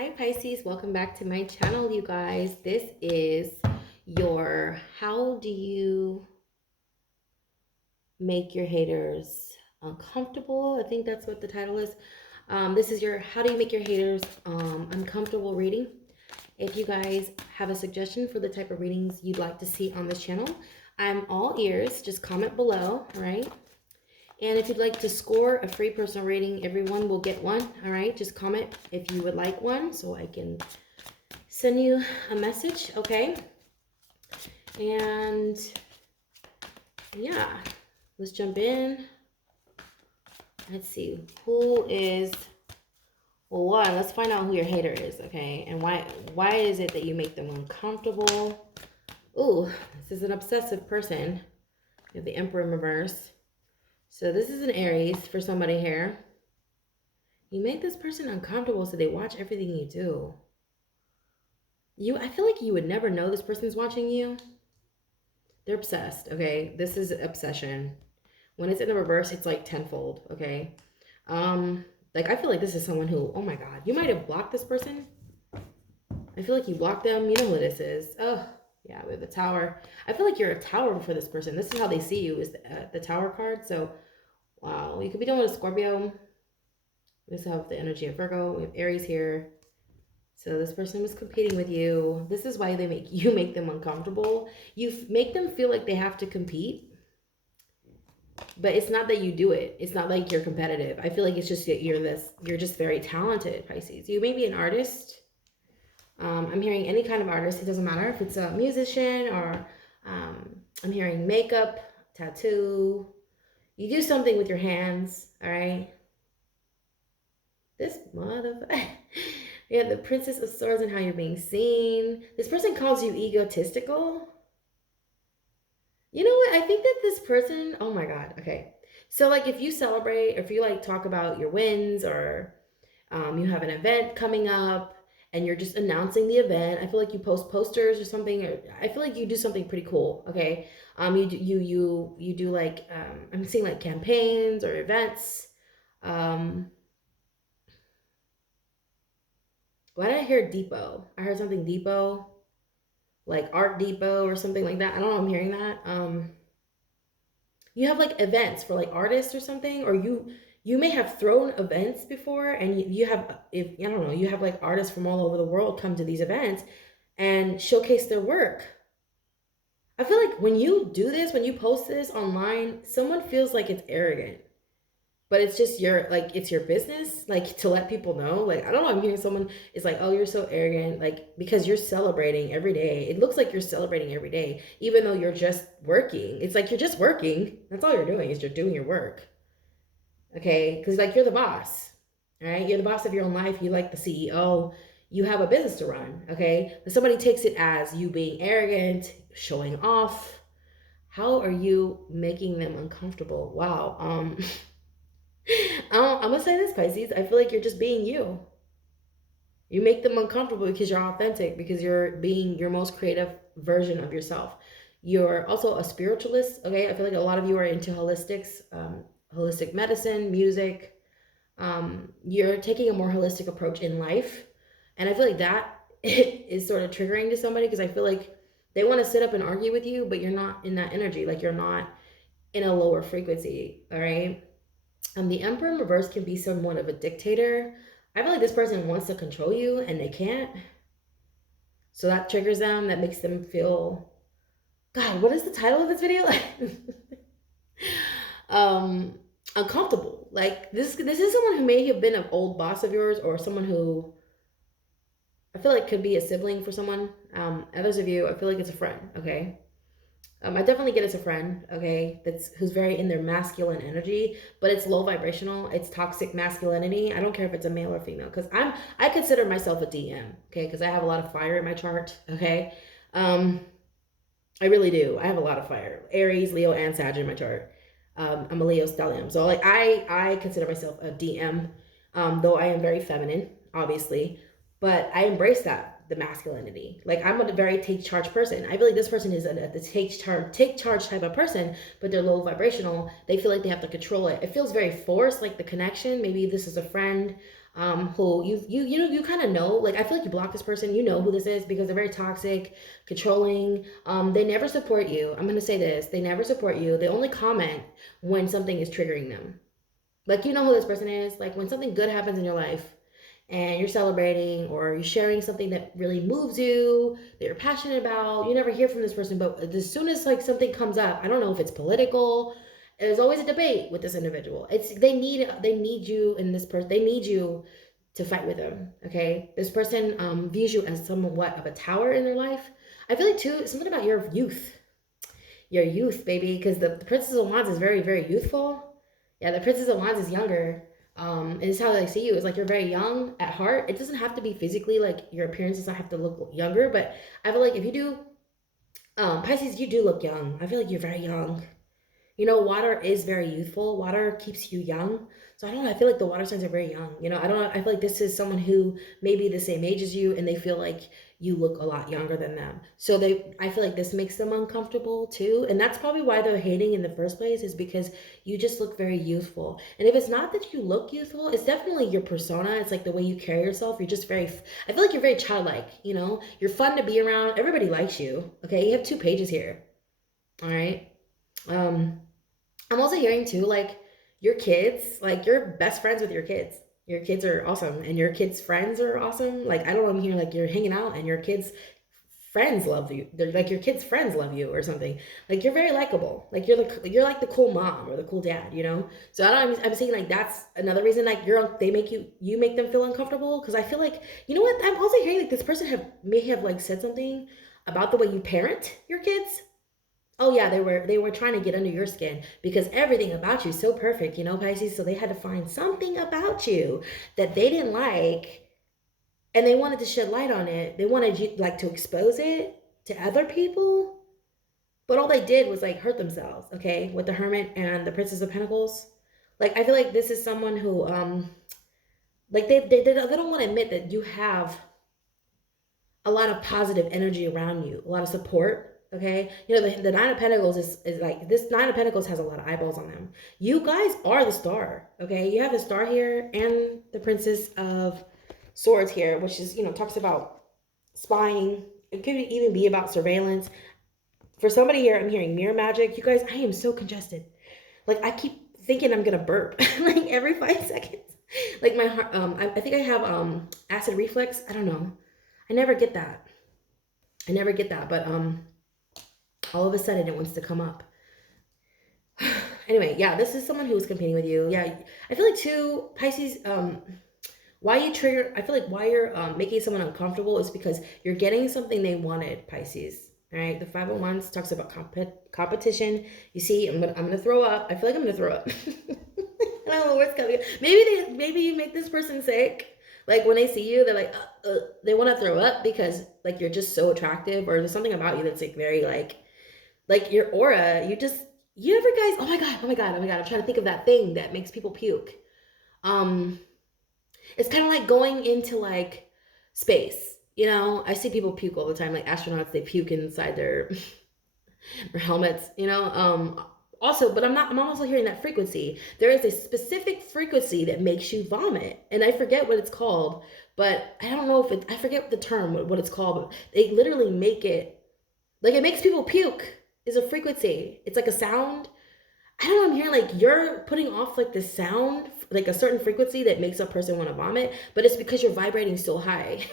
Hi Pisces, welcome back to my channel, you guys. This is your how do you make your haters uncomfortable? I think that's what the title is. This is your how do you make your haters uncomfortable reading. If you guys have a suggestion for the type of readings you'd like to see on this channel, I'm all ears. Just comment below, all right? And if you'd like to score a free personal reading, everyone will get one, all right? Just comment if you would like one so I can send you a message, okay? And yeah, let's jump in. Let's see who is, well, one, let's find out who your hater is, okay? And why is it that you make them uncomfortable? Ooh, this is an obsessive person. You have the Emperor in reverse. So this is an Aries for somebody here. You make this person uncomfortable so they watch everything you do. I feel like you would never know this person's watching you. They're obsessed, okay? This is obsession. When it's in the reverse, it's like tenfold, okay? Like I feel like this is someone who, oh my God, you might have blocked this person. I feel like you blocked them. You know who this is. Oh, yeah, with the Tower. I feel like you're a tower for this person. This is how they see you, is the Tower card. So, wow, you could be dealing with a Scorpio. This have the energy of Virgo. We have Aries here. So this person was competing with you. This is why you make them uncomfortable. You make them feel like they have to compete. But it's not that you do it. It's not like you're competitive. I feel like it's just that you're just very talented, Pisces. You may be an artist. I'm hearing any kind of artist. It doesn't matter if it's a musician or I'm hearing makeup, tattoo. You do something with your hands, all right? This motherfucker. Yeah, the Princess of Swords and how you're being seen. This person calls you egotistical. You know what? I think that this person, oh my God. Okay. So like if you celebrate, or if you like talk about your wins, or you have an event coming up and you're just announcing the event, I feel like you post posters or something, or I feel like you do something pretty cool. Okay. You do like, I'm seeing like campaigns or events. Why did I hear depot? I heard something depot, like Art Depot or something like that. I don't know. I'm hearing that. You have like events for like artists or something, or you may have thrown events before, and you have, if I don't know, you have like artists from all over the world come to these events and showcase their work. I feel like when you do this, when you post this online, someone feels like it's arrogant, but it's just it's your business, like to let people know. Like, I don't know, I'm hearing someone is like, oh, you're so arrogant, like because you're celebrating every day. It looks like you're celebrating every day, even though you're just working. It's like you're just working. That's all you're doing, is you're doing your work. Okay, because like you're the boss, right? You're the boss of your own life. You like the CEO. You have a business to run. Okay, but somebody takes it as you being arrogant, showing off. How are you making them uncomfortable? Wow. I'm gonna say this, Pisces. I feel like you're just being you. You make them uncomfortable because you're authentic, because you're being your most creative version of yourself. You're also a spiritualist. Okay, I feel like a lot of you are into holistics, holistic medicine, music. You're taking a more holistic approach in life, and I feel like that is sort of triggering to somebody, because I feel like they want to sit up and argue with you, but you're not in that energy. Like you're not in a lower frequency. All right. The Emperor in reverse can be somewhat of a dictator. I feel like this person wants to control you and they can't. So that triggers them. That makes them feel, God, what is the title of this video? um, Uncomfortable. Like this is someone who may have been an old boss of yours, or someone who I feel like could be a sibling for someone. Others of you, I feel like it's a friend. Okay. I definitely get it's a friend, okay, who's very in their masculine energy, but it's low vibrational. It's toxic masculinity. I don't care if it's a male or female, because I consider myself a DM, okay, because I have a lot of fire in my chart, okay. I really do. I have a lot of fire. Aries, Leo, and Sag in my chart. I'm a Leo stellium, so like I consider myself a DM, though I am very feminine, obviously, but I embrace the masculinity. Like I'm a very take charge person. I feel like this person is the take charge type of person, but they're low vibrational. They feel like they have to control it. It feels very forced, like the connection. Maybe this is a friend. who you kind of know, like, I feel like you block this person, you know who this is, because they're very toxic, controlling. They never support you. I'm gonna say this: they never support you. They only comment when something is triggering them. Like, you know who this person is. Like, when something good happens in your life and you're celebrating, or you're sharing something that really moves you, that you're passionate about, you never hear from this person. But as soon as like something comes up, I don't know if it's political, there's always a debate with this individual. It's they need you in this person. They need you to fight with them. Okay, this person views you as somewhat of a tower in their life. I feel like too, something about your youth, baby, because the Princess of Wands is very, very youthful. Yeah, the Princess of Wands is younger. And it's how they see you. It's like you're very young at heart. It doesn't have to be physically, like your appearance doesn't have to look younger, but I feel like if you do, Pisces, you do look young. I feel like you're very young. You know, water is very youthful. Water keeps you young. So I don't know. I feel like the water signs are very young. You know, I don't know. I feel like this is someone who may be the same age as you, and they feel like you look a lot younger than them. So I feel like this makes them uncomfortable too. And that's probably why they're hating in the first place, is because you just look very youthful. And if it's not that you look youthful, it's definitely your persona. It's like the way you carry yourself. You're just I feel like you're very childlike, you know? You're fun to be around. Everybody likes you. Okay. You have 2 pages here. All right. Um, I'm also hearing too, like, your kids, like, you're best friends with your kids. Your kids are awesome, and your kids' friends are awesome. Like, I don't know, I'm hearing like you're hanging out and your kids' friends love you. They're like your kids' friends love you or something. Like, you're very likable. Like, you're like the cool mom or the cool dad, you know? So I don't know, I'm saying like that's another reason, like, they make you make them feel uncomfortable, because I feel like, you know what? I'm also hearing like this person may have like said something about the way you parent your kids. Oh yeah, they were trying to get under your skin because everything about you is so perfect, you know, Pisces. So they had to find something about you that they didn't like, and they wanted to shed light on it. They wanted you like to expose it to other people, but all they did was like hurt themselves. Okay, with the Hermit and the Princess of Pentacles. Like, I feel like this is someone who like they don't want to admit that you have a lot of positive energy around you, a lot of support. Okay. You know, the Nine of Pentacles is like, this Nine of Pentacles has a lot of eyeballs on them. You guys are the star. Okay. You have the star here and the Princess of Swords here, which is, you know, talks about spying. It could even be about surveillance. For somebody here, I'm hearing mirror magic. You guys, I am so congested. Like, I keep thinking I'm gonna burp like every 5 seconds. Like, my heart, I think I have acid reflux. I don't know. I never get that. I never get that, but all of a sudden it wants to come up. Anyway, yeah, this is someone who's competing with you. Yeah, I feel like too, Pisces, why you trigger, I feel like why you're making someone uncomfortable is because you're getting something they wanted, Pisces. All right, the 501s talks about competition. You see, I'm gonna throw up. I feel like I'm gonna throw up. I don't know what's coming. Maybe you make this person sick. Like, when they see you, they're like, they want to throw up because like you're just so attractive, or there's something about you that's like very like your aura. You ever guys? Oh my god! I'm trying to think of that thing that makes people puke. Um, it's kind of like going into like space. You know, I see people puke all the time, like astronauts. They puke inside their or helmets. You know, also, but I'm also hearing that frequency. There is a specific frequency that makes you vomit, and I forget what it's called, but I don't know if I forget the term, what it's called, but they literally make it, like, it makes people puke is a frequency. It's like a sound. I don't know, I'm hearing like you're putting off like the sound, like a certain frequency that makes a person want to vomit, but it's because you're vibrating so high.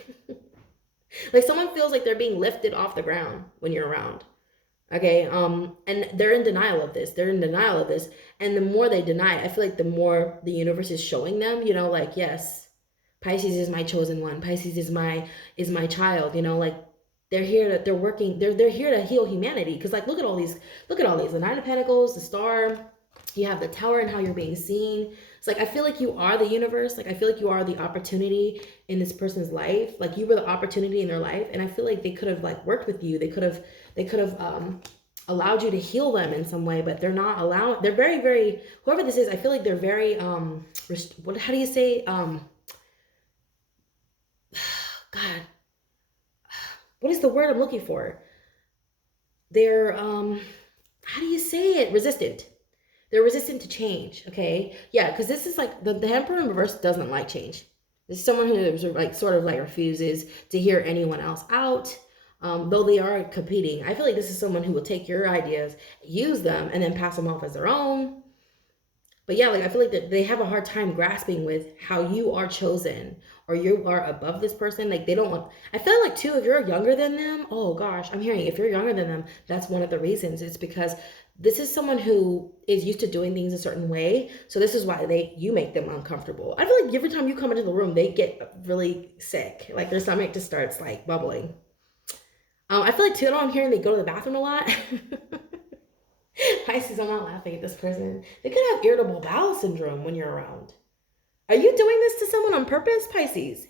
Like, someone feels like they're being lifted off the ground when you're around. Okay, and they're in denial of this. They're in denial of this. And the more they deny it, I feel like the more the universe is showing them, you know, like, yes, Pisces is my chosen one. Pisces is my child, you know, like, they're here to heal humanity. Because, like, look at all these, the Nine of Pentacles, the star, you have the tower and how you're being seen. It's like, I feel like you are the universe. Like, I feel like you are the opportunity in this person's life. Like, you were the opportunity in their life, and I feel like they could have like worked with you. They could have allowed you to heal them in some way, but they're not allowing. They're very, very, whoever this is, I feel like they're very how do you say, God, what is the word I'm looking for? They're how do you say it? Resistant. They're resistant to change. Okay, yeah, because this is like the Emperor in reverse doesn't like change. This is someone who like sort of like refuses to hear anyone else out. Though they are competing. I feel like this is someone who will take your ideas, use them, and then pass them off as their own. But yeah, like I feel like that they have a hard time grasping with how you are chosen or you are above this person. Like they don't want. I feel like too, if you're younger than them, oh gosh, I'm hearing if you're younger than them, that's one of the reasons. It's because this is someone who is used to doing things a certain way. So this is why you make them uncomfortable. I feel like every time you come into the room, they get really sick. Like their stomach just starts like bubbling. I feel like too, I'm hearing they go to the bathroom a lot. Pisces, I'm not laughing at this person. They could have irritable bowel syndrome when you're around. Are you doing this to someone on purpose, Pisces?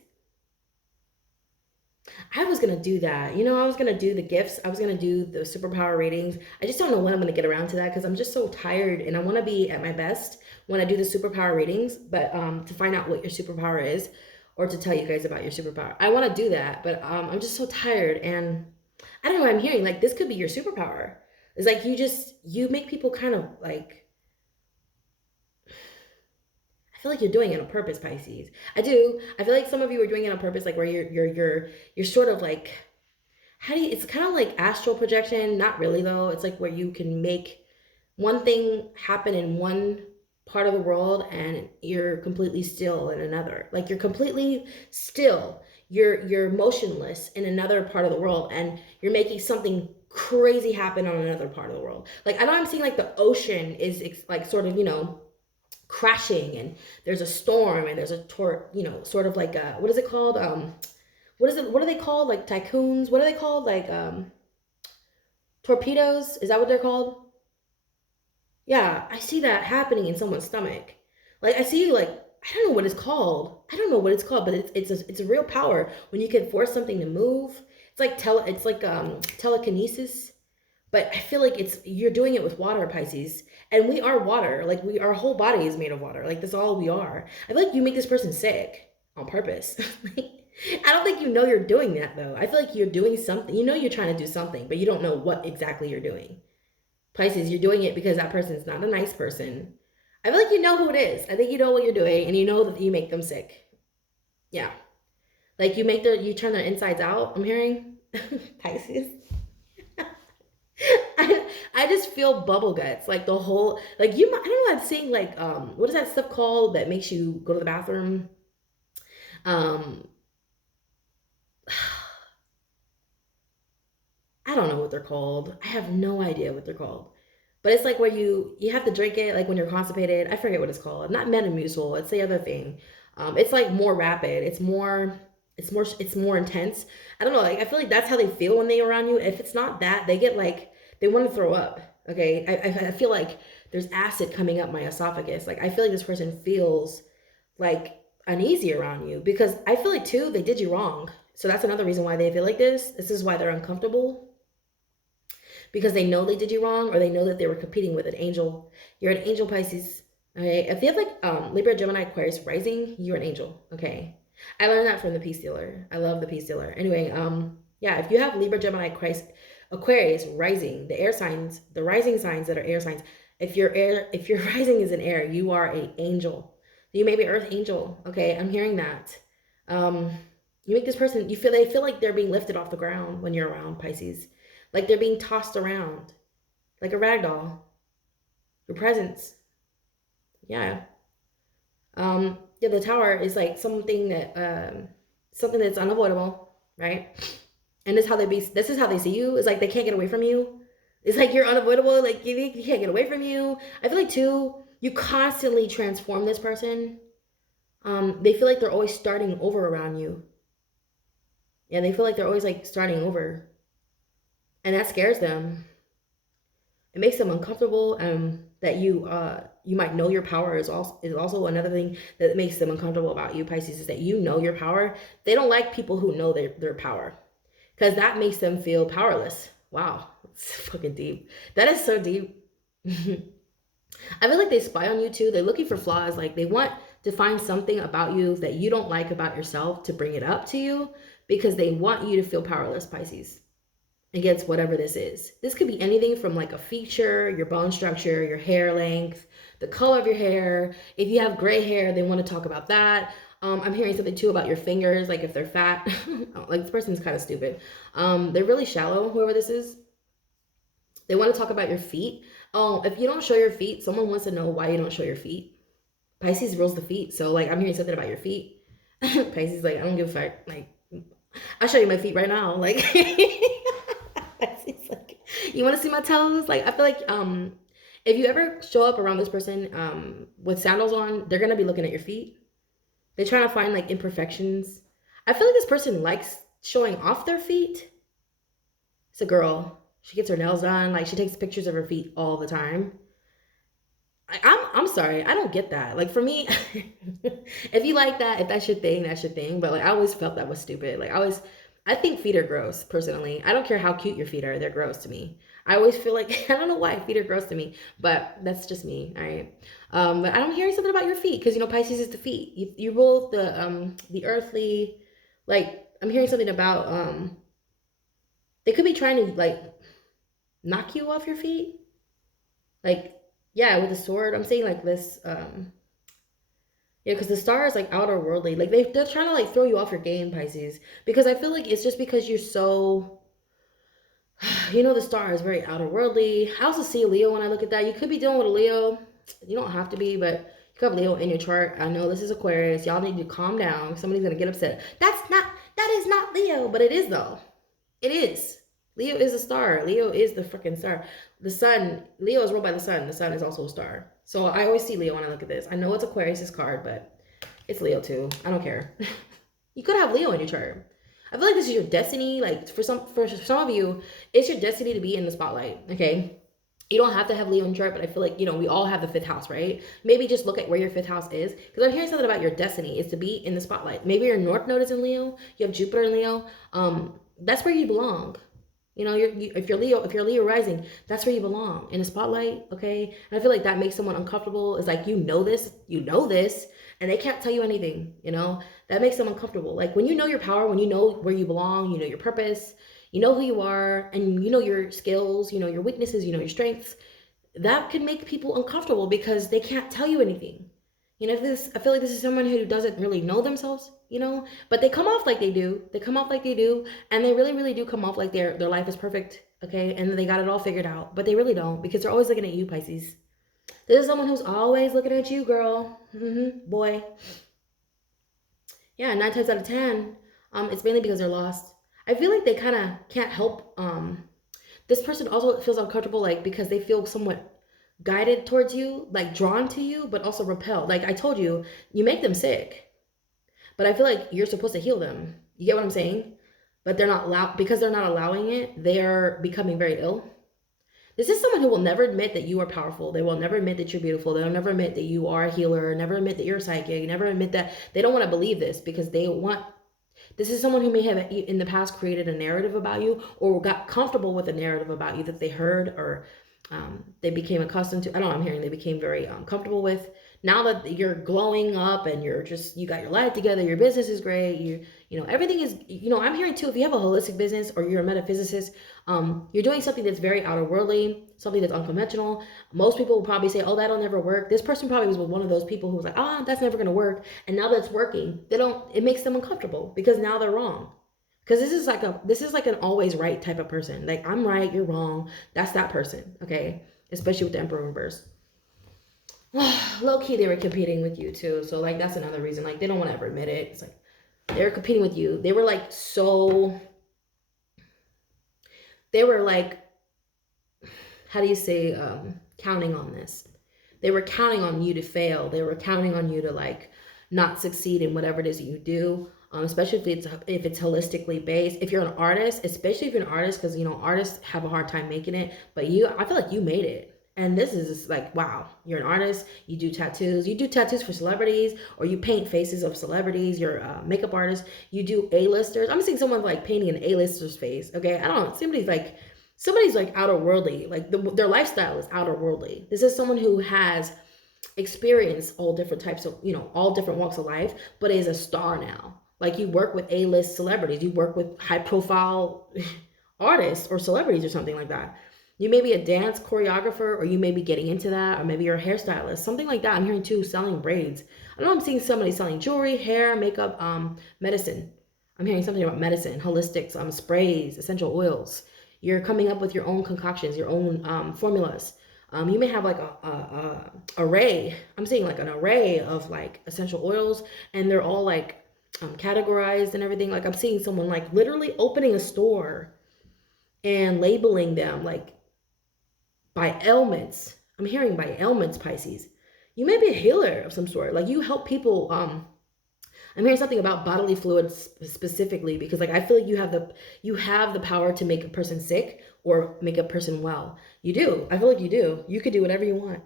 I was going to do that. You know, I was going to do the gifts. I was going to do the superpower readings. I just don't know when I'm going to get around to that because I'm just so tired and I want to be at my best when I do the superpower readings. But to find out what your superpower is or to tell you guys about your superpower. I want to do that, but I'm just so tired and I don't know what I'm hearing. Like this could be your superpower. It's like you make people kind of like, I feel like you're doing it on purpose, Pisces. I do. I feel like some of you are doing it on purpose, like where you're sort of like, it's kind of like astral projection. Not really though. It's like where you can make one thing happen in one part of the world and you're completely still in another. Like you're completely still. You're motionless in another part of the world and you're making something crazy happen on another part of the world. Like I know I'm seeing like the ocean is like sort of, you know, crashing and there's a storm and there's a sort of like a, what is it called? What are they called? Like tycoons? What are they called? Like torpedoes? Is that what they're called? Yeah, I see that happening in someone's stomach. Like I see like I don't know what it's called. I don't know what it's called, but it's a real power when you can force something to move. It's like telekinesis, but I feel like you're doing it with water, Pisces, and we are water. Like our whole body is made of water. Like that's all we are. I feel like you make this person sick on purpose. Like, I don't think you know you're doing that though. I feel like you're doing something. You know you're trying to do something, but you don't know what exactly you're doing. Pisces, you're doing it because that person's not a nice person. I feel like you know who it is. I think you know what you're doing and you know that you make them sick. Yeah. Like you turn their insides out, I'm hearing. Pisces. I just feel bubble guts. Like the whole, like I don't know, I'm seeing like, what is that stuff called that makes you go to the bathroom? Um, I don't know what they're called. I have no idea what they're called. But it's like where you have to drink it like when you're constipated. I forget what it's called. Not Metamucil. It's the other thing. It's like more rapid. It's more intense. I don't know. Like I feel like that's how they feel when they're around you. If it's not that, they get like they want to throw up. Okay. I feel like there's acid coming up my esophagus. Like I feel like this person feels like uneasy around you because I feel like too they did you wrong. So that's another reason why they feel like this. This is why they're uncomfortable because they know they did you wrong or they know that they were competing with an angel. You're an angel, Pisces. Okay. If you have like Libra, Gemini, Aquarius rising, you're an angel. Okay. I learned that from the Peace Dealer. I love the Peace Dealer. Anyway, yeah, if you have Libra, Gemini, Aquarius rising, the air signs, the rising signs that are air signs, if your rising is in air, you are an angel. You may be earth angel. Okay, I'm hearing that. You make this person, they feel like they're being lifted off the ground when you're around, Pisces. Like they're being tossed around. Like a rag doll. Your presence. Yeah. Yeah, the tower is like something that's unavoidable, right? And this is how they see you. It's like they can't get away from you. It's like you're unavoidable, like you can't get away from you. I feel like too, you constantly transform this person. They feel like they're always starting over around you. Yeah, they feel like they're always like starting over. And that scares them. It makes them uncomfortable. That you might know your power is also another thing that makes them uncomfortable about you, Pisces, is that you know your power. They don't like people who know their power because that makes them feel powerless. Wow, it's fucking deep. That is so deep. I feel like they spy on you too. They're looking for flaws. Like they want to find something about you that you don't like about yourself to bring it up to you because they want you to feel powerless, Pisces, against whatever this is. This could be anything from like a feature, your bone structure, your hair length, the color of your hair. If you have gray hair, they want to talk about that. I'm hearing something too about your fingers, like if they're fat. Like this person's kind of stupid. They're really shallow, whoever this is. They want to talk about your feet. Oh, if you don't show your feet, someone wants to know why you don't show your feet. Pisces rules the feet. So like I'm hearing something about your feet. Pisces like, I don't give a fuck. Like I'll show you my feet right now. Like Pisces like, you want to see my toes? Like I feel like if you ever show up around this person with sandals on, they're gonna be looking at your feet. They're trying to find like imperfections. I feel like this person likes showing off their feet. It's a girl. She gets her nails done. Like she takes pictures of her feet all the time. I'm sorry. I don't get that. Like for me, if you like that, if that's your thing, that's your thing. But like I always felt that was stupid. I think feet are gross personally. I don't care how cute your feet are. They're gross to me. I always feel like, I don't know why feet are gross to me, but that's just me. All right. But I'm hearing something about your feet. Cause you know, Pisces is the feet. You rule the earthly, like I'm hearing something about, they could be trying to like knock you off your feet. Like, yeah, with a sword. I'm saying like this, yeah, because the star is like outer worldly. Like they're trying to like throw you off your game, Pisces. Because I feel like it's just because you're so, you know, the star is very outer worldly. I also see a Leo when I look at that. You could be dealing with a Leo. You don't have to be, but you could have Leo in your chart. I know this is Aquarius. Y'all need to calm down. Somebody's gonna get upset. That is not Leo, but it is though. It is. Leo is a star. Leo is the freaking star. The sun, Leo is ruled by the sun. The sun is also a star. So I always see Leo when I look at this. I know it's Aquarius's card, but it's Leo too. I don't care. You could have Leo in your chart. I feel like this is your destiny. Like for some of you, it's your destiny to be in the spotlight. Okay. You don't have to have Leo in your chart, but I feel like, you know, we all have the fifth house, right? Maybe just look at where your fifth house is. Because I'm hearing something about your destiny is to be in the spotlight. Maybe your North Node is in Leo. You have Jupiter in Leo. That's where you belong. You know, if you're Leo rising, that's where you belong, in the spotlight, okay? And I feel like that makes someone uncomfortable. It's like, you know this, and they can't tell you anything, you know? That makes them uncomfortable. Like when you know your power, when you know where you belong, you know your purpose, you know who you are, and you know your skills, you know your weaknesses, you know your strengths, that can make people uncomfortable because they can't tell you anything. You know, I feel like this is someone who doesn't really know themselves, you know, but they come off like they do. They come off like they do, and they really, really do come off like their life is perfect, okay, and they got it all figured out. But they really don't, because they're always looking at you, Pisces. This is someone who's always looking at you, girl. Boy. Yeah, 9 times out of 10, it's mainly because they're lost. I feel like they kind of can't help. This person also feels uncomfortable, like because they feel somewhat guided towards you, like drawn to you, but also repelled. Like I told you, you make them sick, but I feel like you're supposed to heal them. You get what I'm saying? But they're not allowed, because they're not allowing it. They're becoming very ill. This is someone who will never admit that you are powerful. They will never admit that you're beautiful. They'll never admit that you are a healer. Never admit that you're a psychic. Never admit that. They don't want to believe this because they want. This is someone who may have in the past created a narrative about you, or got comfortable with a narrative about you that they heard, or they became accustomed to. I don't know, I'm hearing they became very comfortable with. Now that you're glowing up and you got your life together, your business is great, you know, everything is, you know, I'm hearing too, if you have a holistic business or you're a metaphysicist, you're doing something that's very outer worldly, something that's unconventional. Most people will probably say, oh, that'll never work. This person probably was one of those people who was like, oh, that's never going to work. And now that it's working, it makes them uncomfortable because now they're wrong. Because this is like an always right type of person. Like, I'm right, you're wrong. That's that person, okay? Especially with the Emperor reverse. Low key, they were competing with you too. So like, that's another reason. Like, they don't want to ever admit it. It's like they were competing with you. They were like how do you say, counting on this. They were counting on you to fail. They were counting on you to like not succeed in whatever it is that you do. Especially if it's holistically based. If you're an artist, especially if you're an artist, because you know artists have a hard time making it, but I feel like you made it. And this is just like, wow, you're an artist. You do tattoos for celebrities, or you paint faces of celebrities. You're a makeup artist. You do A-listers. I'm seeing someone like painting an A-lister's face. Okay, I don't know. Somebody's like outer worldly. Like their lifestyle is outer worldly. This is someone who has experienced all different types of, you know, all different walks of life, but is a star now. Like you work with A-list celebrities, you work with high profile artists or celebrities or something like that. You may be a dance choreographer, or you may be getting into that, or maybe you're a hairstylist, something like that. I'm hearing too, selling braids. I don't know, I'm seeing somebody selling jewelry, hair, makeup, medicine. I'm hearing something about medicine, holistics, sprays, essential oils. You're coming up with your own concoctions, your own formulas. You may have like a array. I'm seeing like an array of like essential oils, and they're all like categorized and everything. Like I'm seeing someone like literally opening a store and labeling them like by ailments. I'm hearing by ailments, Pisces. You may be a healer of some sort. Like you help people. I'm hearing something about bodily fluids specifically because like I feel like you have the power to make a person sick or make a person well. You do. I feel like you do. You could do whatever you want.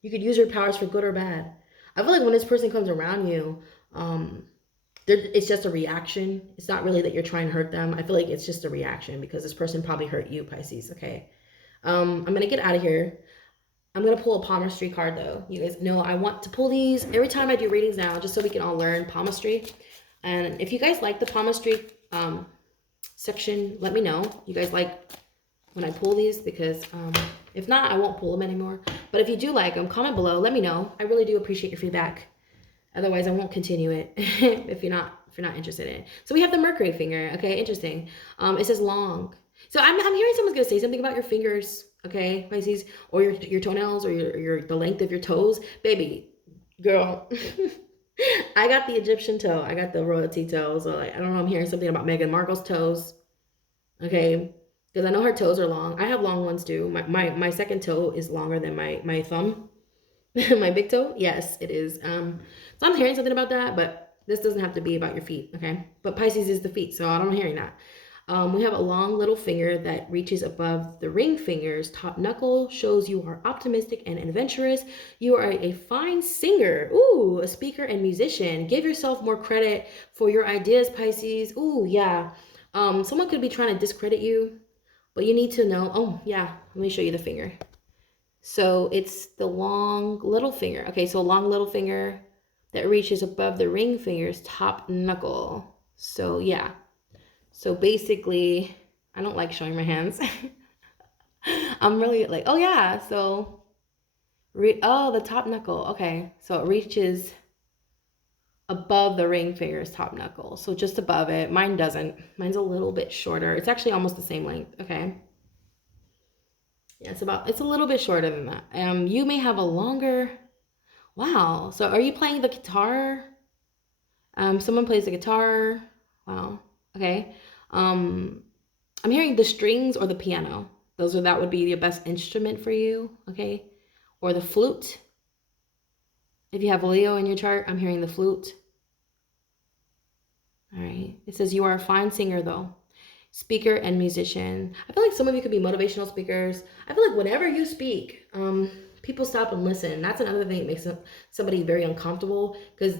You could use your powers for good or bad. I feel like when this person comes around you, it's just a reaction. It's not really that you're trying to hurt them. I feel like it's just a reaction because this person probably hurt you, Pisces. Okay. I'm gonna get out of here. I'm gonna pull a palmistry card though. You guys know I want to pull these every time I do readings now, just so we can all learn palmistry. And if you guys like the palmistry section, let me know. You guys like when I pull these because if not, I won't pull them anymore. But if you do like them, comment below. Let me know. I really do appreciate your feedback. Otherwise, I won't continue it if you're not interested in it. So we have the Mercury finger. Okay, interesting. It says long. So I'm hearing someone's gonna say something about your fingers. Okay, Pisces, or your toenails, or your the length of your toes, baby, girl. I got the Egyptian toe. I got the royalty toe. So like, I don't know. I'm hearing something about Meghan Markle's toes. Okay, because I know her toes are long. I have long ones too. My second toe is longer than my thumb. My big toe, yes, it is. So I'm hearing something about that, but this doesn't have to be about your feet, okay? But Pisces is the feet, so I'm hearing that. We have a long little finger that reaches above the ring fingers. Top knuckle shows you are optimistic and adventurous. You are a fine singer. Ooh, a speaker and musician. Give yourself more credit for your ideas, Pisces. Ooh, yeah. Someone could be trying to discredit you, but you need to know. Oh, yeah. Let me show you the finger. So it's the long little finger. Okay, so long little finger that reaches above the ring finger's top knuckle. So yeah. So basically, I don't like showing my hands. I'm really like, oh yeah. So, the top knuckle. Okay, so it reaches above the ring finger's top knuckle. So just above it. Mine doesn't. Mine's a little bit shorter. It's actually almost the same length. Okay. Yeah, it's a little bit shorter than that. You may have a longer. Wow. So are you playing the guitar? Someone plays the guitar. Wow. Okay. I'm hearing the strings or the piano. That would be your best instrument for you. Okay. Or the flute. If you have Leo in your chart, I'm hearing the flute. All right. It says you are a fine singer though. Speaker and musician. I feel like some of you could be motivational speakers. I feel like whenever you speak, people stop and listen. That's another thing that makes somebody very uncomfortable because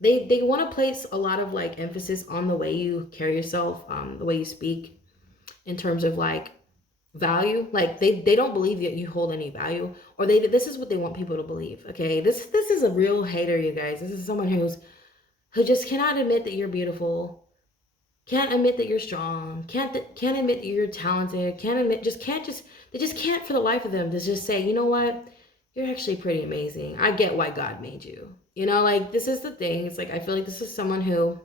they want to place a lot of like emphasis on the way you carry yourself, the way you speak in terms of like value. Like they don't believe that you hold any value, or this is what they want people to believe. Okay, this is a real hater, you guys. This is someone who just cannot admit that you're beautiful, can't admit that you're strong, can't admit that you're talented, they just can't for the life of them to just say, you know what, you're actually pretty amazing. I get why God made you. You know, like this is the thing. It's like I feel like this is someone who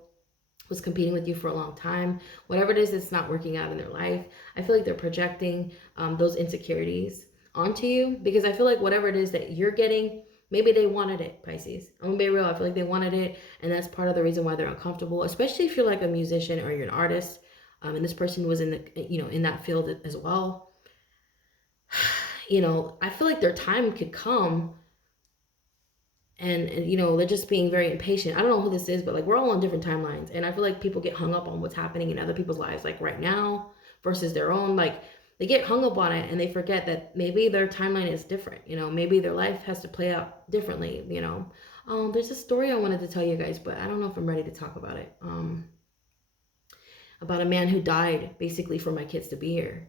was competing with you for a long time. Whatever it is that's not working out in their life, I feel like they're projecting those insecurities onto you because I feel like whatever it is that you're getting, maybe they wanted it, Pisces. I'm gonna be real. I feel like they wanted it, and that's part of the reason why they're uncomfortable, especially if you're like a musician or you're an artist, and this person was in in that field as well. I feel like their time could come and they're just being very impatient. I don't know who this is, but like we're all on different timelines, and I feel like people get hung up on what's happening in other people's lives, like right now versus their own. Like they get hung up on it and they forget that maybe their timeline is different. Maybe their life has to play out differently. There's a story I wanted to tell you guys, but I don't know if I'm ready to talk about it. About a man who died basically for my kids to be here.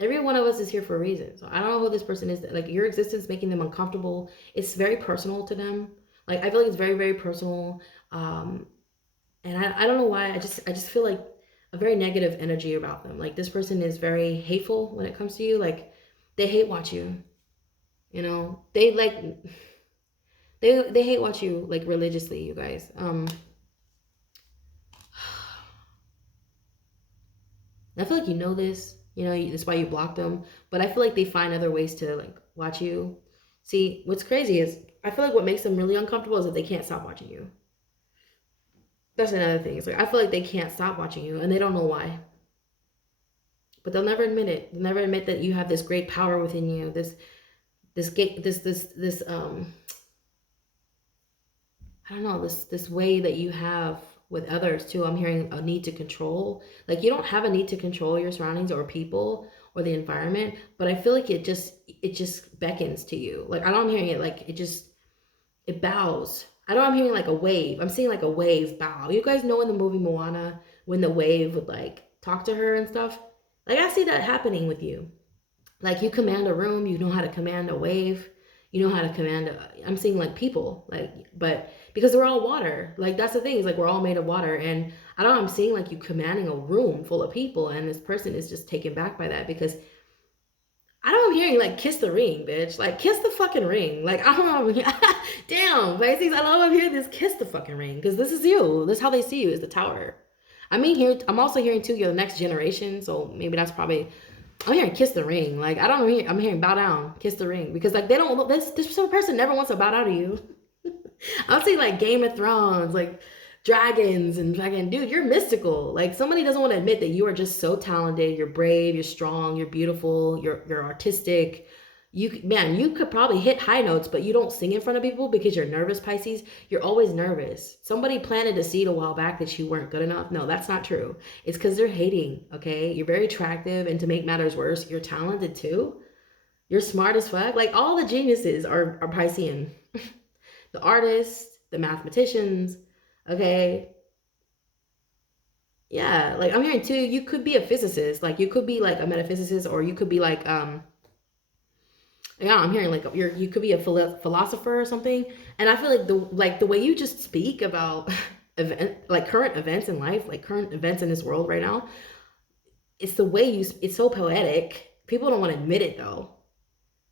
Every one of us is here for a reason. So I don't know who this person is. Like your existence making them uncomfortable. It's very personal to them. Like I feel like it's very, very personal. And I don't know why. I just feel like a very negative energy about them. Like this person is very hateful when it comes to you. Like they hate watch you. They They hate watch you like religiously, you guys. I feel like you know this. You know, that's why you block them. But I feel like they find other ways to like watch you. See, what's crazy is I feel like what makes them really uncomfortable is that they can't stop watching you. That's another thing. It's like I feel like they can't stop watching you, and they don't know why. But they'll never admit it. They'll never admit that you have this great power within you. This I don't know, this way that you have with others too. I'm hearing a need to control. Like you don't have a need to control your surroundings or people or the environment, but I feel like it just beckons to you. Like I know I'm hearing it like it bows. I know I'm hearing like a wave. I'm seeing like a wave bow. You guys know in the movie Moana when the wave would like talk to her and stuff? Like I see that happening with you. Like you command a room, you know how to command a wave, you know how to command I'm seeing like people, like, but because we're all water, like that's the thing, is like we're all made of water. And I don't know, I'm seeing like you commanding a room full of people, and this person is just taken back by that because I don't know, I'm hearing like kiss the ring, bitch. Like kiss the fucking ring. Like I don't know. Damn, Pisces, I don't know, I'm hearing this kiss the fucking ring because this is you. This is how they see you, is the tower. I mean, here I'm also hearing too, you're the next generation, so maybe that's probably. I'm hearing kiss the ring. Like I don't know. I'm hearing bow down, kiss the ring, because like they don't. This person never wants to bow down to you. I'm seeing like Game of Thrones, like dragons and fucking dude. You're mystical. Like somebody doesn't want to admit that you are just so talented. You're brave. You're strong. You're beautiful. You're artistic. You could probably hit high notes, but you don't sing in front of people because you're nervous, Pisces. You're always nervous. Somebody planted a seed a while back that you weren't good enough. No, that's not true. It's because they're hating, okay? You're very attractive, and to make matters worse, you're talented too. You're smart as fuck. Like all the geniuses are Piscean. The artists, the mathematicians, okay? Yeah, like I'm hearing too, you could be a physicist. Like you could be like a metaphysicist, or you could be like yeah, I'm hearing like you could be a philosopher or something. And I feel like the way you just speak about like current events in life, like current events in this world right now, it's the way it's so poetic. People don't want to admit it though.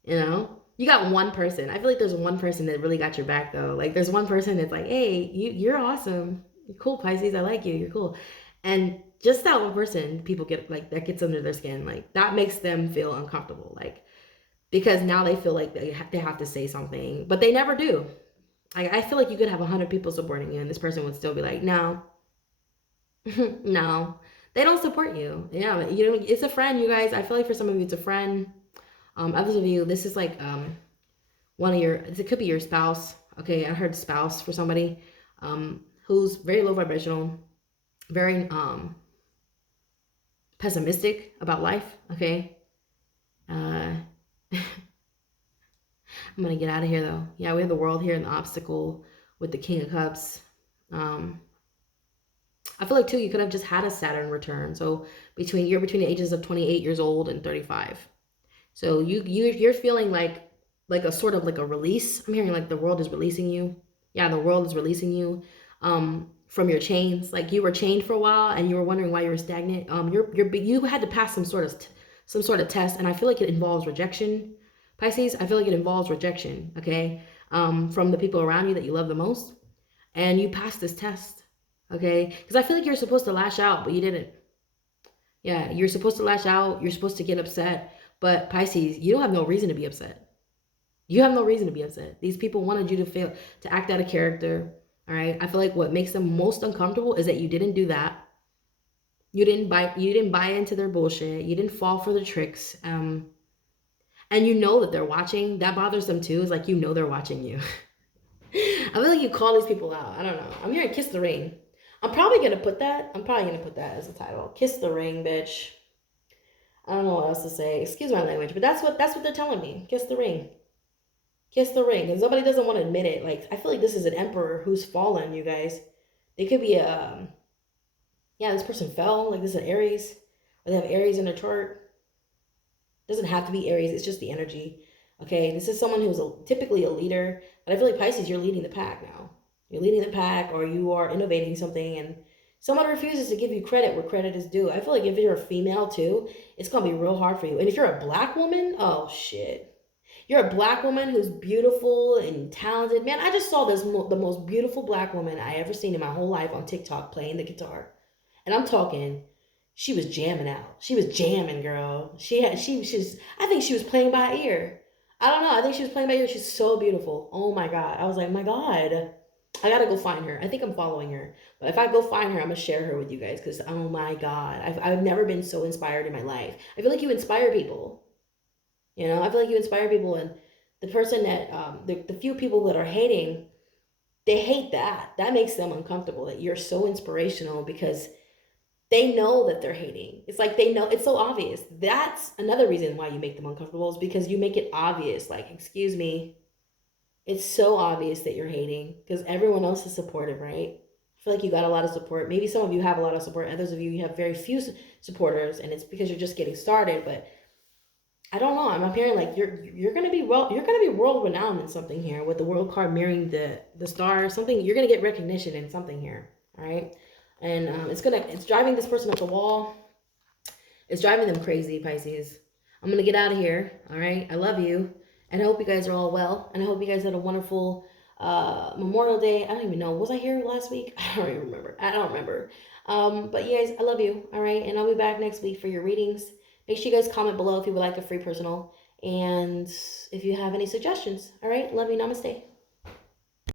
You know, you got one person. I feel like there's one person that really got your back though. Like there's one person that's like, hey, you're awesome. You're cool, Pisces. I like you. You're cool. And just that one person, people get like that gets under their skin. Like that makes them feel uncomfortable. Like because now they feel like they have to say something, but they never do. Like I feel like you could have 100 people supporting you, and this person would still be like, no, no, they don't support you. Yeah, you know, it's a friend, you guys. I feel like for some of you, it's a friend. Others of you, this is like one of your. It could be your spouse. Okay, I heard spouse for somebody who's very low vibrational, very pessimistic about life. Okay. I'm gonna get out of here though. Yeah, we have the world here and the obstacle with the King of Cups. I feel like too, you could have just had a Saturn return. So you're between the ages of 28 years old and 35. So you're feeling like a sort of like a release. I'm hearing like the world is releasing you. Yeah, the world is releasing you from your chains. Like you were chained for a while and you were wondering why you were stagnant. You had to pass some sort of test, and I feel like it involves rejection. Pisces, I feel like it involves rejection, okay, from the people around you that you love the most. And you passed this test, okay? Because I feel like you're supposed to lash out, but you didn't. Yeah, you're supposed to lash out. You're supposed to get upset. But Pisces, you don't have no reason to be upset. You have no reason to be upset. These people wanted you to fail, to act out of character, all right? I feel like what makes them most uncomfortable is that you didn't do that. You didn't buy into their bullshit. You didn't fall for the tricks. And you know that they're watching. That bothers them too. Is like, you know, they're watching you. I feel like you call these people out. I don't know. I'm hearing kiss the ring. I'm probably going to put that as a title. Kiss the ring, bitch. I don't know what else to say. Excuse my language, but that's what they're telling me. Kiss the ring. Kiss the ring. Because nobody doesn't want to admit it. Like, I feel like this is an emperor who's fallen, you guys. They could be yeah, this person fell. Like, this is an Aries. Or they have Aries in their chart. Doesn't have to be Aries. It's just the energy. Okay, this is someone who's typically a leader. But I feel like Pisces, you're leading the pack now. You're leading the pack, or you are innovating something, and someone refuses to give you credit where credit is due. I feel like if you're a female too, it's going to be real hard for you. And if you're a black woman, oh shit. You're a black woman who's beautiful and talented. Man, I just saw the most beautiful black woman I ever seen in my whole life on TikTok playing the guitar. And I'm talking, she was jamming out. She was jamming, girl. She's I think she was playing by ear. I don't know. I think she was playing by ear. She's so beautiful. Oh my god. I was like, my god. I gotta go find her. I think I'm following her. But if I go find her, I'm gonna share her with you guys because oh my god. I've never been so inspired in my life. I feel like you inspire people. You know, I feel like you inspire people, and the person that the few people that are hating, they hate that. That makes them uncomfortable that you're so inspirational because they know that they're hating. It's like they know, it's so obvious. That's another reason why you make them uncomfortable is because you make it obvious. Like, excuse me, it's so obvious that you're hating because everyone else is supportive, right? I feel like you got a lot of support. Maybe some of you have a lot of support. Others of you have very few supporters, and it's because you're just getting started. But I don't know. I'm appearing like you're gonna be you're gonna be world renowned in something here with the world card mirroring the star. Something you're gonna get recognition in something here. All right, and it's driving this person up the wall. It's driving them crazy, Pisces. I'm gonna get out of here. All right. I love you, and I hope you guys are all well, and I hope you guys had a wonderful Memorial Day. I don't even know. Was I here last week? I don't even remember. I don't remember. But you guys, I love you. All right, and I'll be back next week for your readings. Make sure you guys comment below if you would like a free personal, and if you have any suggestions. All right, love you. Namaste.